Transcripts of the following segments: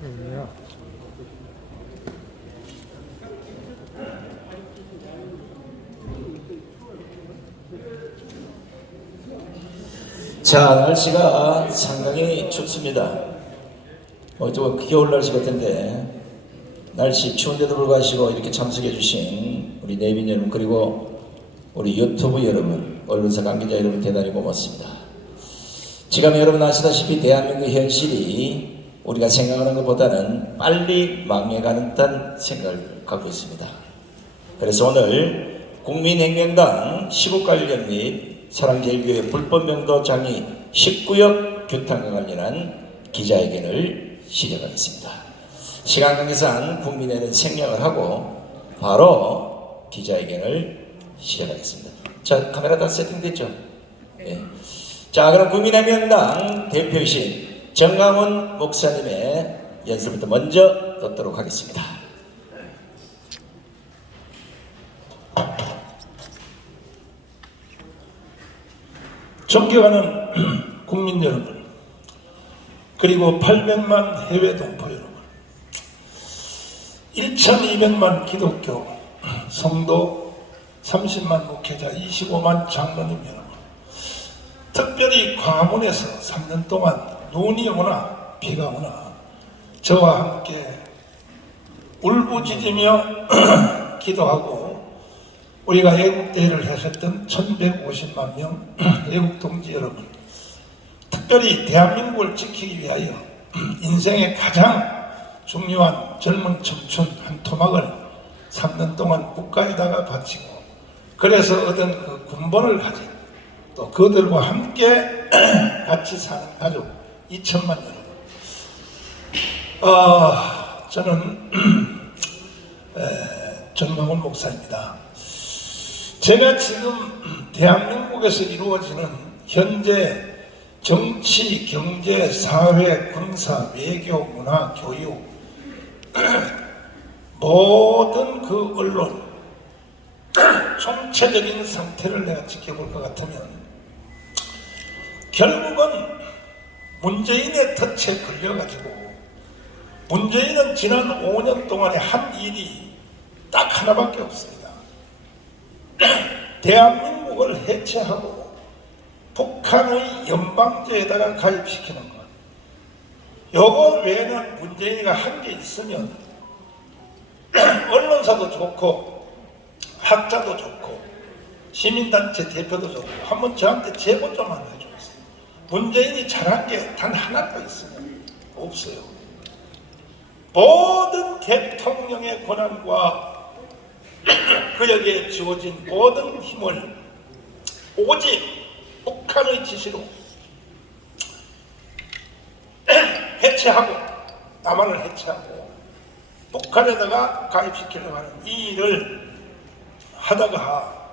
왜요? 자, 날씨가 상당히 춥습니다. 좀 겨울 날씨 같은데 날씨 추운데도 불구하고 이렇게 참석해 주신 우리 내빈 여러분, 그리고 우리 유튜브 여러분, 언론사 관계자 여러분 대단히 고맙습니다. 지금 여러분 아시다시피 대한민국 현실이 우리가 생각하는 것보다는 빨리 망해가는 듯한 생각을 갖고 있습니다. 그래서 오늘 국민혁명당 시국관련 및 사랑제일교회 불법명도 장이 19역 규탄과 관련한 기자회견을 시작하겠습니다. 시간 관계상 국민회는 생략을 하고 바로 기자회견을 시작하겠습니다. 자, 카메라 다 세팅됐죠? 네. 자, 그럼 국민혁명당 대표이신 정강훈 목사님의 연설부터 먼저 듣도록 하겠습니다. 존경하는 국민 여러분, 그리고 800만 해외 동포 여러분, 1200만 기독교 성도, 30만 목회자, 25만 장로님 여러분, 특별히 광화문에서 3년 동안 눈이 오나 비가 오나 저와 함께 울부짖으며 기도하고 우리가 애국대회를 했었던 1150만 명 애국 동지 여러분, 특별히 대한민국을 지키기 위하여 인생의 가장 중요한 젊은 청춘 한 토막을 3년 동안 국가에다가 바치고 그래서 얻은 그 군번을 가진 또 그들과 함께 같이 사는 가족 2천만 여러분, 저는 정강훈 목사입니다. 제가 지금 대한민국에서 이루어지는 현재 정치, 경제, 사회, 군사, 외교, 문화, 교육 모든 그 언론 총체적인 상태를 내가 지켜볼 것 같으면 결국은 문재인의 덫에 걸려가지고 문재인은 지난 5년 동안에 한 일이 딱 하나밖에 없습니다. 대한민국을 해체하고 북한의 연방제에다가 가입시키는 것. 요거 외에는 문재인이가 한 게 있으면 언론사도 좋고 학자도 좋고 시민단체 대표도 좋고 한번 저한테 제보 좀 하나 해주세요. 문재인이 잘한 게 단 하나도 있으면 없어요. 모든 대통령의 권한과 그에게 주어진 모든 힘을 오직 북한의 지시로 해체하고 남한을 해체하고 북한에다가 가입시키려고 하는 이 일을 하다가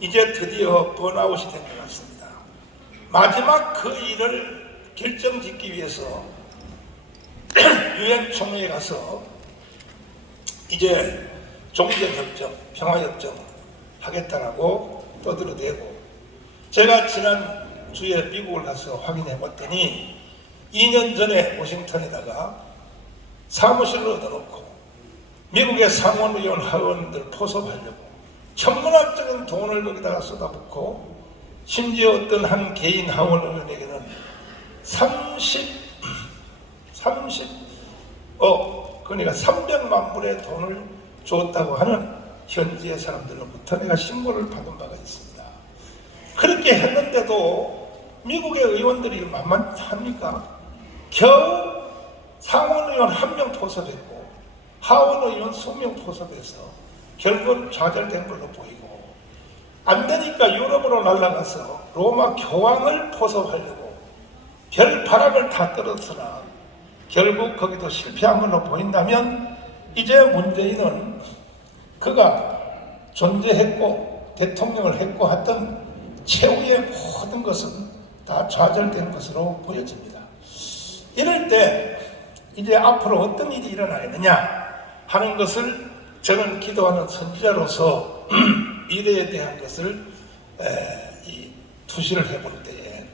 이제 드디어 번아웃이 된 것 같습니다. 마지막 그 일을 결정짓기 위해서 유엔 총회에 가서 이제 종전협정, 평화협정 하겠다라고 떠들어대고, 제가 지난 주에 미국을 가서 확인해 봤더니 2년 전에 워싱턴에다가 사무실을 얻어놓고 미국의 상원의원, 하원들 포섭하려고 천문학적인 돈을 거기다가 쏟아붓고, 심지어 어떤 한 개인 하원의원에게는 그러니까 300만 불의 돈을 줬다고 하는 현지의 사람들로부터 내가 신고를 받은 바가 있습니다. 그렇게 했는데도 미국의 의원들이 만만치 합니까? 겨우 상원의원 1명 포섭했고 하원의원 20명 포섭해서 결국은 좌절된 걸로 보이고, 안 되니까 유럽으로 날아가서 로마 교황을 포섭하려고 별 바람을 다 떨었으나 결국 거기도 실패한 걸로 보인다면 이제 문재인은 그가 존재했고 대통령을 했고 했던 최후의 모든 것은 다 좌절된 것으로 보여집니다. 이럴 때 이제 앞으로 어떤 일이 일어나겠느냐 하는 것을 저는 기도하는 선지자로서 미래에 대한 것을 투시를 해볼 때에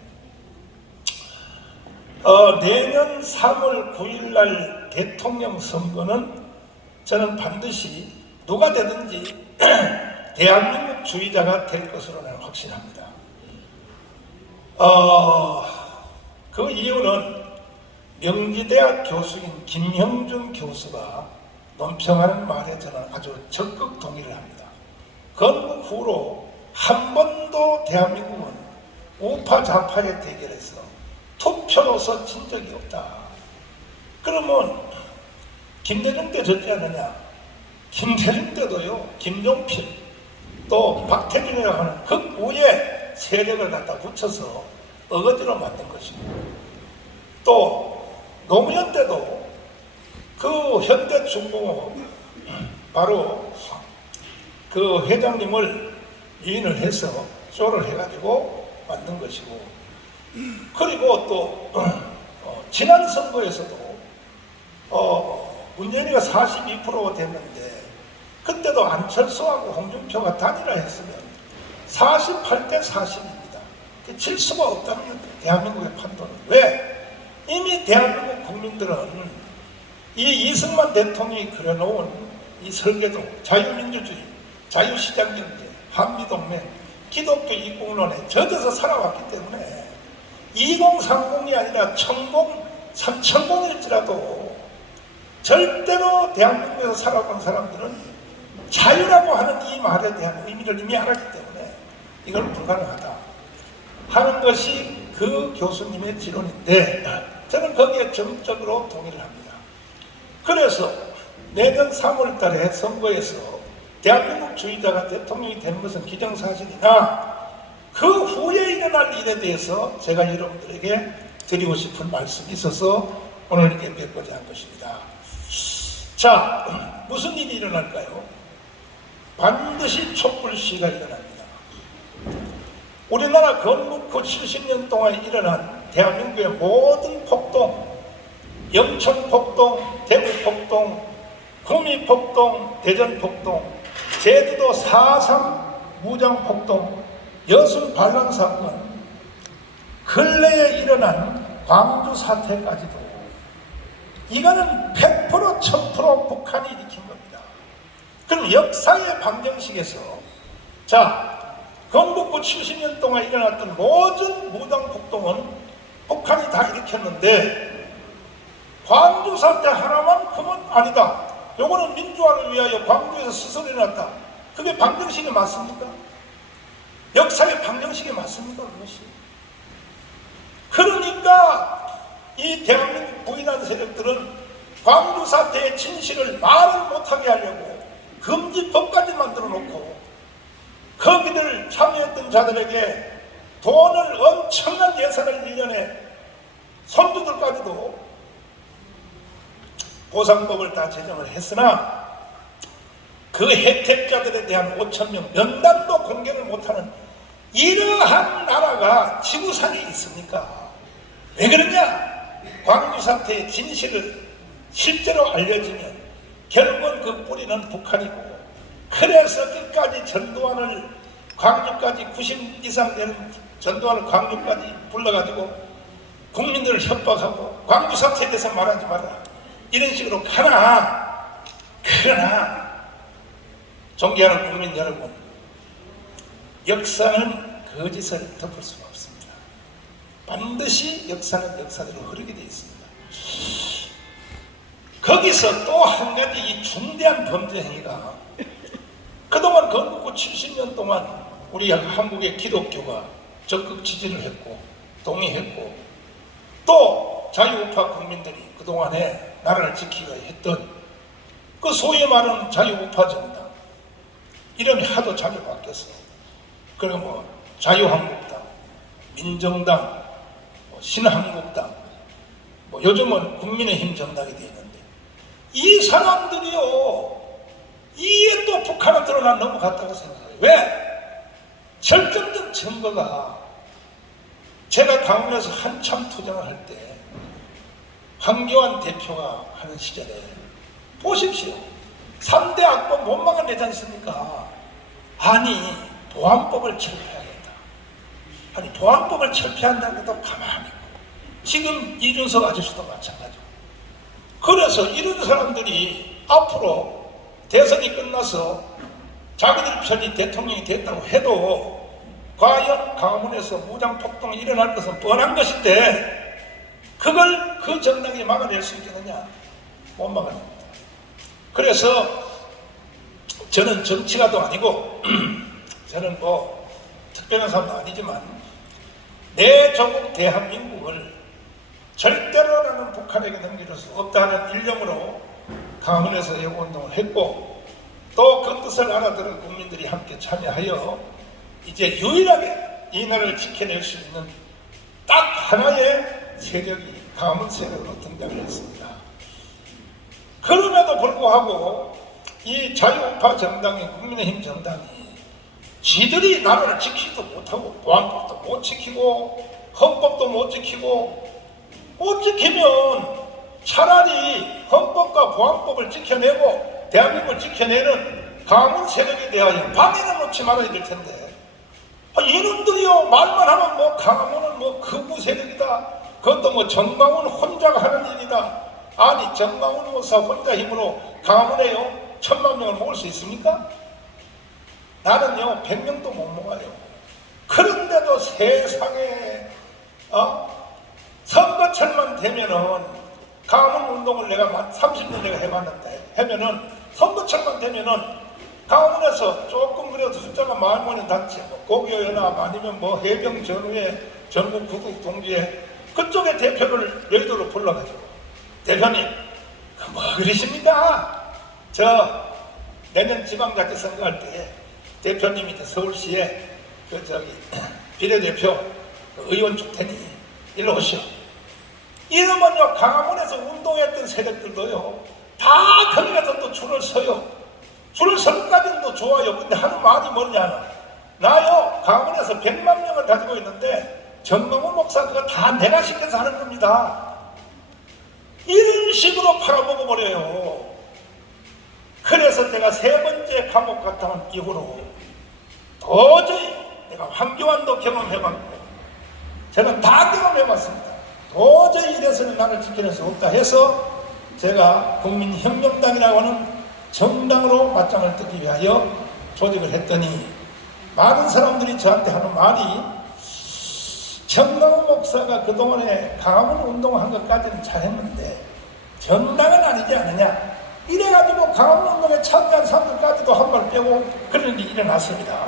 내년 3월 9일 날 대통령 선거는 저는 반드시 누가 되든지 대한민국 주의자가 될 것으로 나는 확신합니다. 그 이유는 명지대학 교수인 김형준 교수가 논평하는 말에 저는 아주 적극 동의를 합니다. 건국 후로 한 번도 대한민국은 우파 좌파의 대결에서 투표로서 진 적이 없다. 그러면 김대중 때 졌지 않느냐? 김대중 때도요, 김종필 또 박태준이라고 하는 극우의 세력을 갖다 붙여서 어거지로 만든 것이고, 또 노무현 때도 그 현대중공업 바로 그 회장님을 위인을 해서 쇼를 해가지고 만든 것이고, 그리고 또 지난 선거에서도 문재인이가 42% 됐는데 그때도 안철수하고 홍준표가 단일화했으면 48대 40입니다. 질 수가 없다는 게 대한민국의 판단은. 왜? 이미 대한민국 국민들은 이 이승만 대통령이 그려놓은 이 설계도, 자유민주주의, 자유시장경제, 한미동맹, 기독교 이국론에 젖어서 살아왔기 때문에 2030이 아니라 3030일지라도 절대로 대한민국에서 살아온 사람들은 자유라고 하는 이 말에 대한 의미를 이미 알았기 때문에 이건 불가능하다 하는 것이 그 교수님의 지론인데, 저는 거기에 전적으로 동의를 합니다. 그래서 내년 3월 달에 선거에서 대한민국 주의자가 대통령이 되는 것은 기정사실이나 그 후에 일어날 일에 대해서 제가 여러분들에게 드리고 싶은 말씀이 있어서 오늘 이렇게 뵙고자 한 것입니다. 자, 무슨 일이 일어날까요? 반드시 촛불시위가 일어납니다. 우리나라 건국 후 70년 동안 일어난 대한민국의 모든 폭동, 영천폭동, 대구폭동, 구미폭동, 대전폭동, 제주도 4.3 무장폭동, 여순 반란 사건, 근래에 일어난 광주 사태까지도 이거는 100% 1000% 북한이 일으킨 겁니다. 그럼 역사의 방정식에서 자, 건국 후 70년 동안 일어났던 모든 무장폭동은 북한이 다 일으켰는데 광주 사태 하나만큼은 아니다. 요거는 민주화를 위하여 광주에서 스스로 일어났다. 그게 방정식이 맞습니까? 역사의 방정식이 맞습니까? 그것이. 그러니까 이 대한민국 부인한 세력들은 광주 사태의 진실을 말을 못하게 하려고 금지법까지 만들어 놓고 거기들 참여했던 자들에게 돈을 엄청난 예산을 1년에 선주들까지도 보상법을 다 제정을 했으나 그 혜택자들에 대한 5,000명 명단도 공개를 못하는 이러한 나라가 지구상에 있습니까? 왜 그러냐? 광주 사태의 진실을 실제로 알려지면 결국은 그 뿌리는 북한이고, 그래서 끝까지 전두환을 광주까지 90 이상 되는 전두환을 광주까지 불러가지고 국민들을 협박하고 광주 사태에 대해서 말하지 마라 이런 식으로 가나. 그러나 존경하는 국민 여러분, 역사는 거짓을 덮을 수가 없습니다. 반드시 역사는 역사대로 흐르게 되어 있습니다. 거기서 또 한 가지 이 중대한 범죄 행위가 그동안 건국 후 70년 동안 우리 한국의 기독교가 적극 지지를 했고 동의했고 또 자유우파 국민들이 그동안에 나라를 지키려 했던 그 소위 말하는 자유우파 정당 이름이 하도 자주 바뀌었어. 그리고 뭐 자유한국당, 민정당, 신한국당, 뭐 요즘은 국민의힘 정당이 되어 있는데 이 사람들이요 이에 또 북한한테로 난 넘어갔다고 생각해요. 왜? 결정적 증거가 제가 강원에서 한참 투쟁을 할 때 황교안 대표가 하는 시절에 보십시오. 3대 악법 못 막아내지 않습니까? 아니 보안법을 철폐하겠다. 아니 보안법을 철폐한다고 해도 가만히 있고 지금 이준석 아저씨도 마찬가지고. 그래서 이런 사람들이 앞으로 대선이 끝나서 자기들 편이 대통령이 됐다고 해도 과연 강화문에서 무장폭동이 일어날 것은 뻔한 것인데 그걸 그 정당이 막아낼 수 있겠느냐? 못 막아냅니다. 그래서 저는 정치가도 아니고 저는 뭐 특별한 사람도 아니지만 내 조국 대한민국을 절대로 나는 북한에게 넘길 수 없다는 일념으로 강화문에서 예고운동을 했고 또 그 뜻을 알아들은 국민들이 함께 참여하여 이제 유일하게 이 나라를 지켜낼 수 있는 딱 하나의 세력이 강화문 세력으로 등장을 했습니다. 그럼에도 불구하고 이 자유우파 정당이 국민의힘 정당이 지들이 나라를 지키지도 못하고 보안법도 못 지키고 헌법도 못 지키고 못 지키면 차라리 헌법과 보안법을 지켜내고 대한민국을 지켜내는 강화문 세력에 대하여 방해를 놓지 말아야 될 텐데 이놈들이요 말만 하면 뭐 강화문은 뭐 극우 세력이다 그것도 뭐 정강훈 혼자가 하는 일이다. 아니 정강훈 목사 혼자 힘으로 강화문에요 1000만 명을 모을 수 있습니까? 나는요 100명도 못 모아요. 그런데도 세상에 선거철만 되면은 강화문 운동을 내가 30년 내가 해봤는데 하면은 선거철만 되면은 강화문에서 조금 그래도 숫자가 많이 모이는 단체 뭐 고교연합 아니면 뭐 해병 전후에 전국 구독 동지회 그쪽에 대표를 여의도로 불러가지고 대표님 뭐 그러십니까? 저 내년 지방자치 선거할 때 대표님이 서울시에 그 저기 비례대표 의원 줄 테니 일로 오시오. 이러면요 강화문에서 운동했던 세력들도요 다 거기 가서 또 줄을 서요. 줄을 설까지는 또 좋아요. 근데 하는 말이 뭐냐? 나요 강화문에서 100만 명을 가지고 있는데 정강훈 목사 그거 다 내가 시켜서 하는 겁니다. 이런 식으로 팔아먹어 버려요. 그래서 제가 세 번째 감옥 갔다 온 이후로 도저히 내가 황교안도 경험해봤고 저는 다 경험해봤습니다. 도저히 이래서는 나를 지켜낼 수 없다 해서 제가 국민혁명당이라고 하는 정당으로 맞짱을 뜨기 위하여 조직을 했더니 많은 사람들이 저한테 하는 말이 정강훈 목사가 그동안에 강화문 운동을 한 것까지는 잘했는데 정당은 아니지 않느냐 이래가지고 강화문 운동에 참여한 사람들까지도 한 발 빼고 그런 일이 일어났습니다.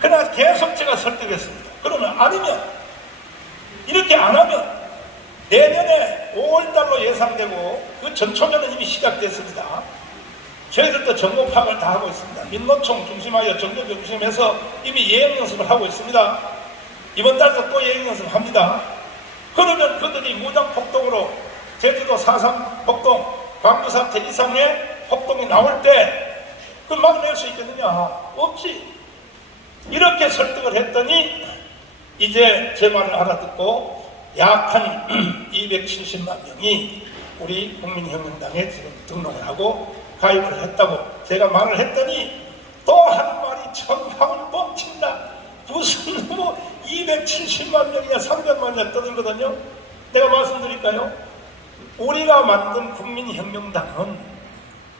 그러나 계속 제가 설득했습니다. 그러면 아니면 이렇게 안 하면 내년에 5월달로 예상되고 그 전초전은 이미 시작됐습니다. 저희들도 정보 파악을 다 하고 있습니다. 민노총 중심하여 정보 중심해서 이미 예행 연습을 하고 있습니다. 이번 달도 또 예행 연습을 합니다. 그러면 그들이 무장폭동으로 제주도 4.3 폭동, 광주 사태 이상의 폭동이 나올 때 그 막아낼 수 있겠느냐? 없지. 이렇게 설득을 했더니 이제 제 말을 알아듣고 약 한 270만 명이 우리 국민혁명당에 지금 등록을 하고 가입을 했다고 제가 말을 했더니 또 하는 말이 정강훈 뻥친다. 무슨 뭐 270만 명이냐 300만 명 떠들거든요. 내가 말씀드릴까요? 우리가 만든 국민혁명당은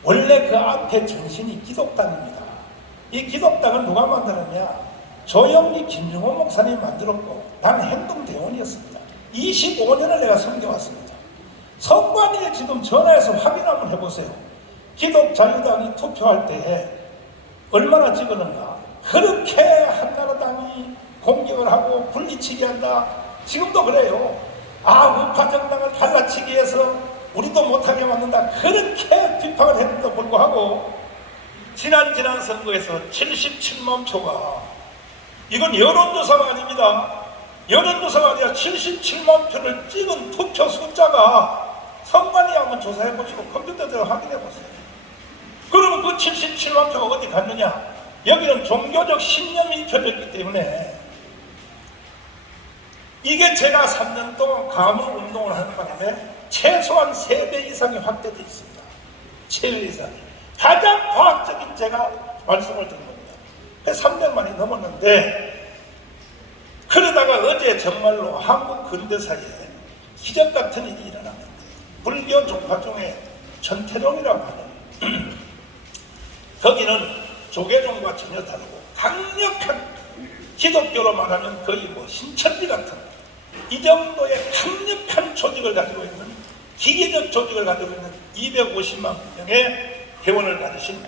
원래 그 앞에 정신이 기독당입니다. 이 기독당을 누가 만들었냐? 조영리 김용호 목사님이 만들었고 나는 행동대원이었습니다. 25년을 내가 섬겨왔습니다. 선관위에 지금 전화해서 확인 한번 해보세요. 기독자유당이 투표할 때 얼마나 찍었는가. 그렇게 한나라당이 공격을 하고 분리치기 한다. 지금도 그래요. 우파정당을 갈라치기 위해서 우리도 못하게 만든다. 그렇게 비판을 했는데도 불구하고 지난 선거에서 77만 표가 이건 여론조사가 아닙니다. 여론조사가 아니라 77만 표를 찍은 투표 숫자가 선관위 한번 조사해보시고 컴퓨터대로 확인해보세요. 그러면 그 77만 표가 어디 갔느냐? 여기는 종교적 신념이 입혀졌기 때문에 이게 제가 3년 동안 강화문 운동을 하는 바람에 최소한 3배 이상이 확대되어 있습니다. 3배 이상이. 가장 과학적인 제가 말씀을 드린 겁니다. 300만이 넘었는데 그러다가 어제 정말로 한국 근대사에 기적 같은 일이 일어납니다. 불교 종파 중에 천태종이라고 하는 거기는 조계종과 전혀 다르고 강력한, 기독교로 말하면 거의 뭐 신천지 같은 이 정도의 강력한 조직을 가지고 있는, 기계적 조직을 가지고 있는 250만 명의 회원을 가지신